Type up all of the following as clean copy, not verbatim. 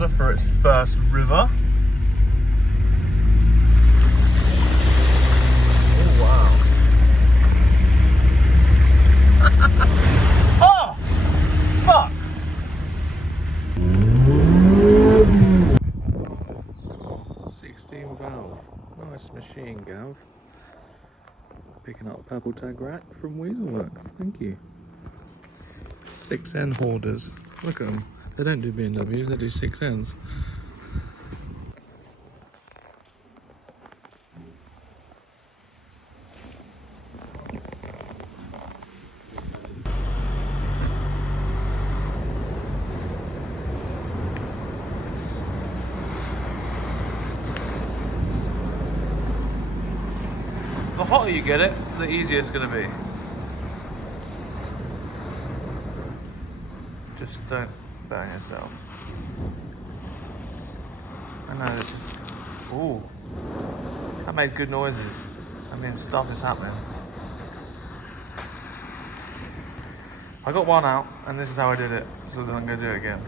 Honda for its first river. Oh wow. Oh! Fuck! 16 valve. Nice machine, Gav. Picking up purple tag rack from Weaselworks. Thank you. 6N hoarders. Look at them. They don't do BMWs, they do 6Ns. The hotter you get it, the easier it's going to be. Just don't burn yourself. I know this is... Ooh. That made good noises. I mean, stuff is happening. I got one out, and this is how I did it. So then I'm going to do it again.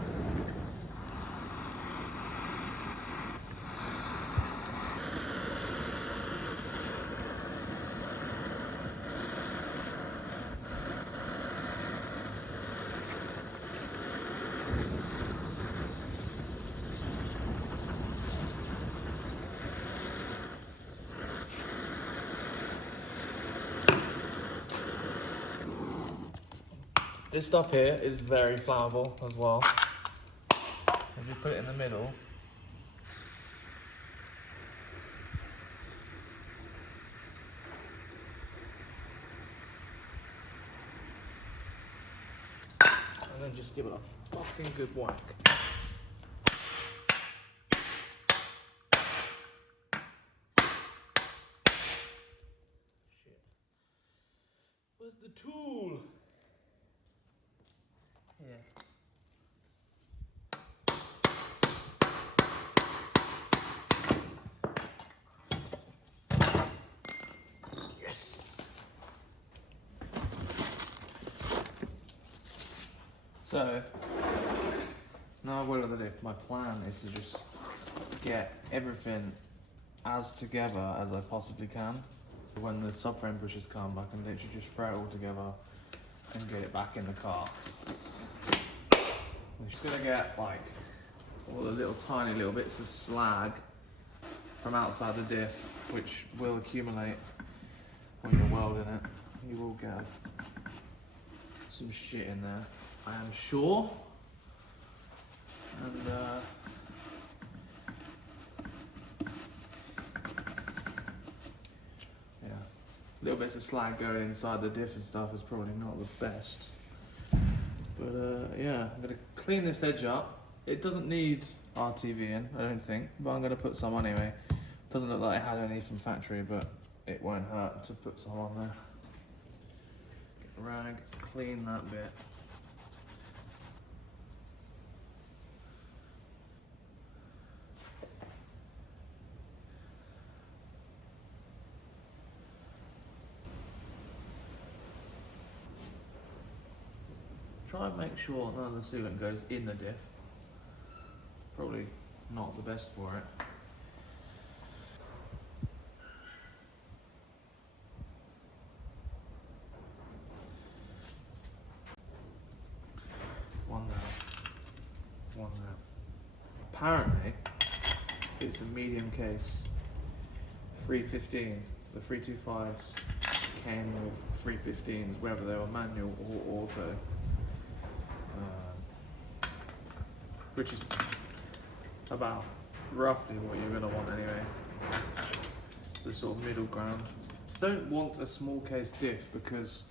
This stuff here is very flammable as well. If you put it in the middle, and then just give it a fucking good whack. Shit. Where's the tool? Yeah. Yes. So now what do I do? My plan is to just get everything as together as I possibly can. When the subframe bushes come, I can literally just throw it all together and get it back in the car. I'm just gonna get like all the little tiny little bits of slag from outside the diff, which will accumulate when you're welding it. You will get some shit in there, I am sure. And yeah, little bits of slag going inside the diff and stuff is probably not the best. But yeah, I'm gonna clean this edge up. It doesn't need RTV in, I don't think, but I'm gonna put some anyway. Doesn't look like it had any from factory, but it won't hurt to put some on there. Get a rag, clean that bit. Try and make sure none of the sealant goes in the diff. Probably not the best for it. One there. One there. Apparently, it's a medium case 315. The 325s came with 315s, whether they were manual or auto. Which is about roughly what you're going to want anyway. The sort of middle ground. Don't want a small case diff because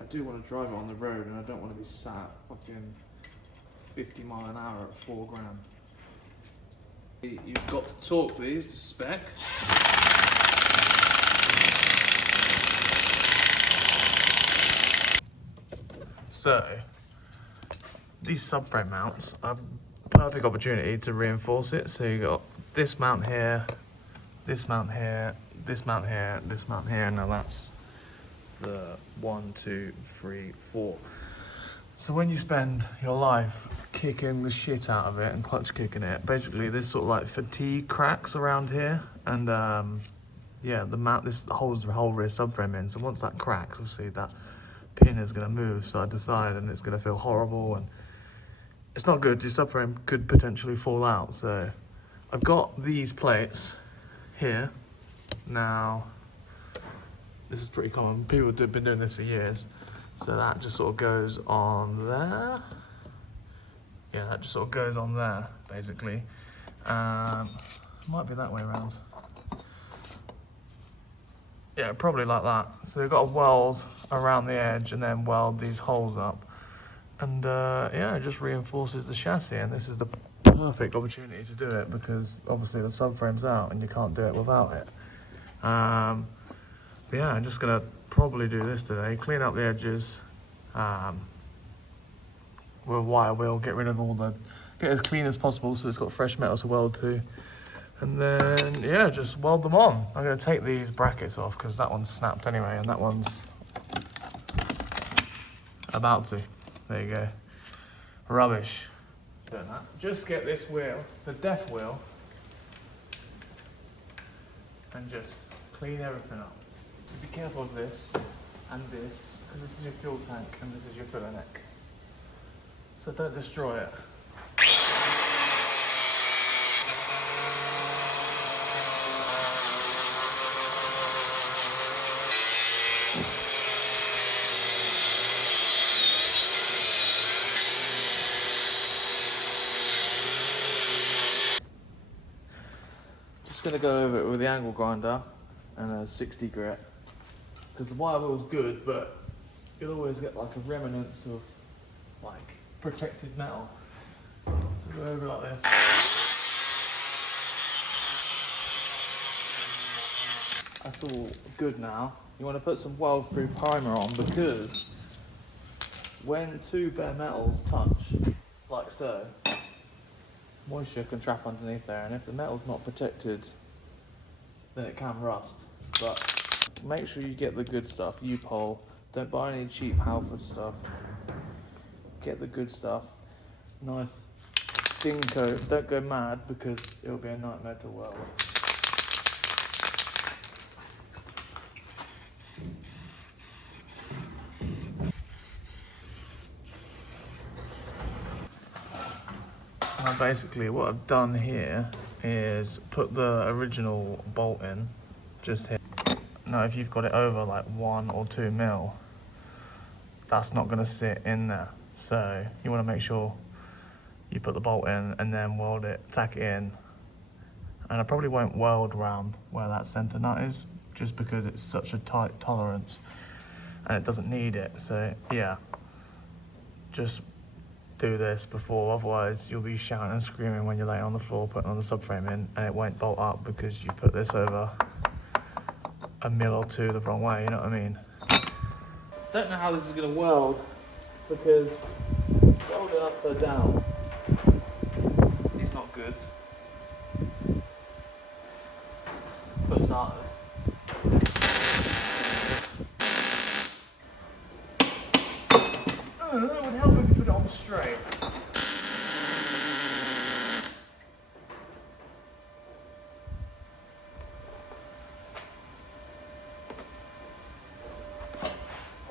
I do want to drive it on the road and I don't want to be sat fucking 50 mile an hour at 4 grand. You've got to torque these to spec. So, these subframe mounts are a perfect opportunity to reinforce it. So you got this mount here, this mount here, this mount here, this mount here. Now that's the 1, 2, 3, 4. So when you spend your life kicking the shit out of it and clutch kicking it, basically there's sort of like fatigue cracks around here, and yeah, this holds the whole rear subframe in. So once that cracks, obviously that pin is going to move side to side, and it's going to feel horrible, and it's not good. Your subframe could potentially fall out. So I've got these plates here. Now, this is pretty common. People have been doing this for years. So that just sort of goes on there. Yeah, that just sort of goes on there, basically. It might be that way around. Yeah, probably like that. So we've got to weld around the edge and then weld these holes up. And yeah, it just reinforces the chassis. And this is the perfect opportunity to do it because obviously the subframe's out and you can't do it without it. But yeah, I'm just gonna probably do this today. Clean up the edges with a wire wheel, get rid of get it as clean as possible so it's got fresh metal to weld to. And then, yeah, just weld them on. I'm gonna take these brackets off because that one's snapped anyway and that one's about to. There you go. Rubbish. Just get this wheel, the death wheel, and just clean everything up. So be careful of this and this, because this is your fuel tank and this is your filler neck. So don't destroy it. Just gonna go over it with the angle grinder and a 60 grit. Because the wire wheel's good, but you'll always get like a remnants of like protected metal. So go over like this. That's all good now. You want to put some weld through primer on because when two bare metals touch, like so, moisture can trap underneath there, and if the metal's not protected, then it can rust. But make sure you get the good stuff, U-pole. Don't buy any cheap Halford stuff. Get the good stuff. Nice thin coat. Don't go mad because it'll be a nightmare to weld. Now basically what I've done here is put the original bolt in, just here. Now if you've got it over like 1 or 2 mil, that's not going to sit in there. So you want to make sure you put the bolt in and then weld it, tack it in. And I probably won't weld around where that center nut is, just because it's such a tight tolerance and it doesn't need it. So yeah, just do this before, otherwise you'll be shouting and screaming when you're laying on the floor putting on the subframe in and it won't bolt up because you put this over 1 mil or 2 the wrong way, you know what I mean? Don't know how this is going to weld because welding upside down is not good for starters. It would help if you put it on straight.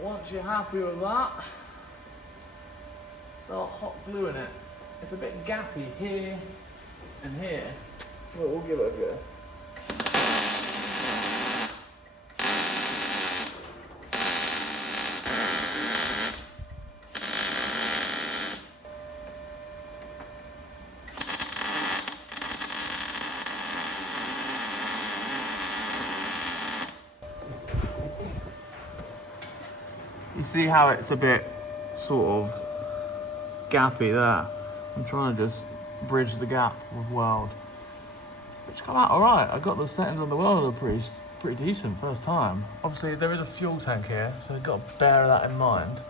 Once you're happy with that, start hot gluing it. It's a bit gappy here and here, but we'll give it a go. You see how it's a bit sort of gappy there? I'm trying to just bridge the gap with weld, which come out alright. I got the settings on the welder pretty decent first time. Obviously there is a fuel tank here, so you've got to bear that in mind.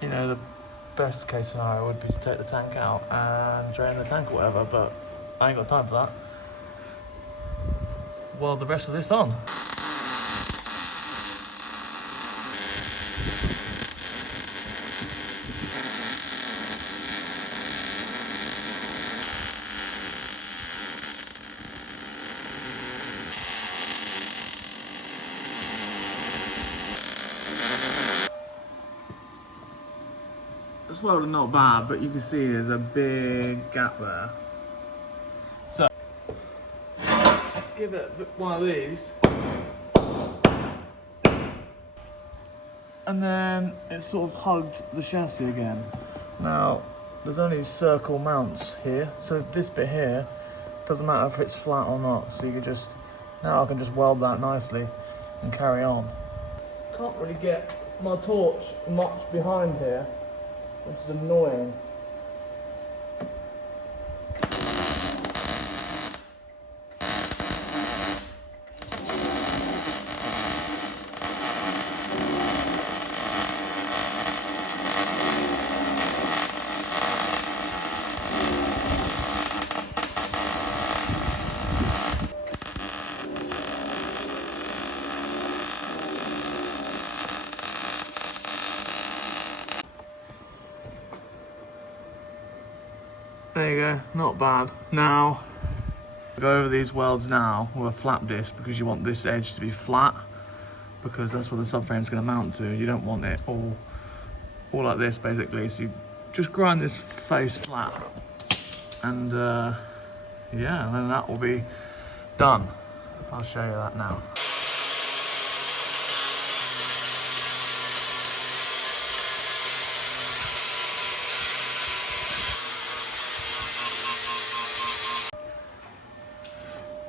You know, the best case scenario would be to take the tank out and drain the tank or whatever, but I ain't got time for that. Weld the rest of this on. it's welded not bad, but you can see there's a big gap there. So, give it one of these. And then it sort of hugged the chassis again. Now, there's only circle mounts here, so this bit here, doesn't matter if it's flat or not, so you can just, now I can just weld that nicely and carry on. Can't really get my torch much behind here, which is annoying. There you go, not bad. Now, go over these welds now with a flap disc because you want this edge to be flat because that's what the subframe is going to mount to. You don't want it all like this basically. So you just grind this face flat and yeah, then that will be done. I'll show you that now.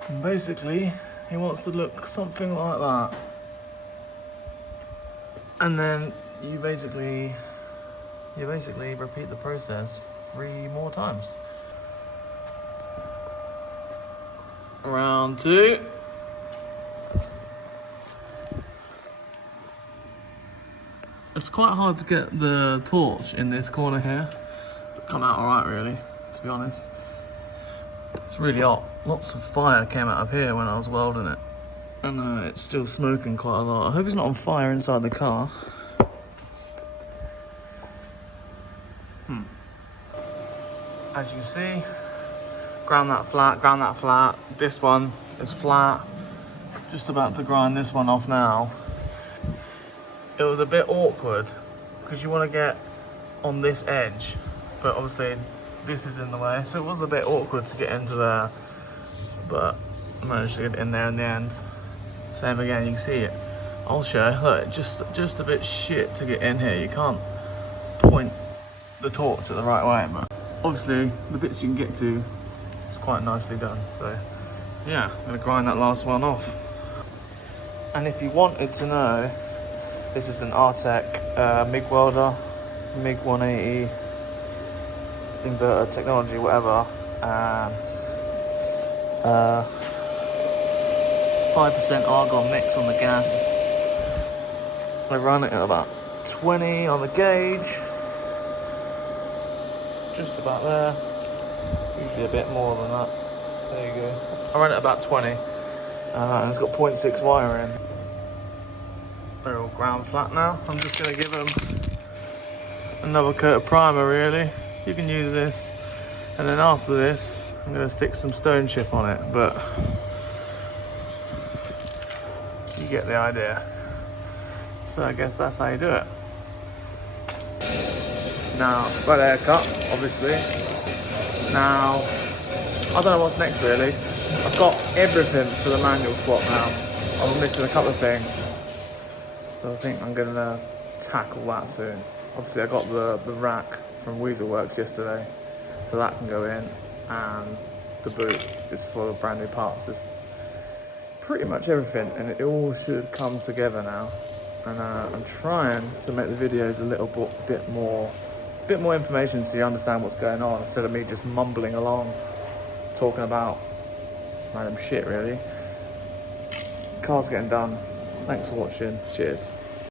And basically, he wants to look something like that. And then you basically repeat the process 3 more times. Round 2. It's quite hard to get the torch in this corner here, but come out alright really, to be honest. It's really hot. Lots of fire came out of here when I was welding it. And it's still smoking quite a lot. I hope it's not on fire inside the car. As you see, ground that flat. This one is flat. Just about to grind this one off now. It was a bit awkward because you want to get on this edge, but obviously this is in the way, so it was a bit awkward to get into there, but I managed to get in there in the end. Same again, you can see it. I'll show you. Look, just a bit shit to get in here. You can't point the torch at the right way, but obviously the bits you can get to is quite nicely done. So yeah, I'm gonna grind that last one off. And if you wanted to know, this is an Artec MIG welder, MIG 180 inverter technology, whatever. 5% argon mix on the gas. I run it at about 20 on the gauge. Just about there. Usually a bit more than that. There you go. I run it at about 20. And it's got 0.6 wire in. They're all ground flat now. I'm just going to give them another coat of primer really. You can use this. And then after this, I'm going to stick some stone chip on it. But you get the idea. So I guess that's how you do it. Now, got a haircut, obviously. Now, I don't know what's next really. I've got everything for the manual swap now. I'm missing a couple of things. So I think I'm gonna tackle that soon. Obviously I got the rack from Weaselworks yesterday, so that can go in, and the boot is full of brand new parts. It's pretty much everything, and it all should come together now. And I'm trying to make the videos a little bit more information so you understand what's going on, instead of me just mumbling along, talking about random shit really. Car's getting done. Thanks for watching. Cheers.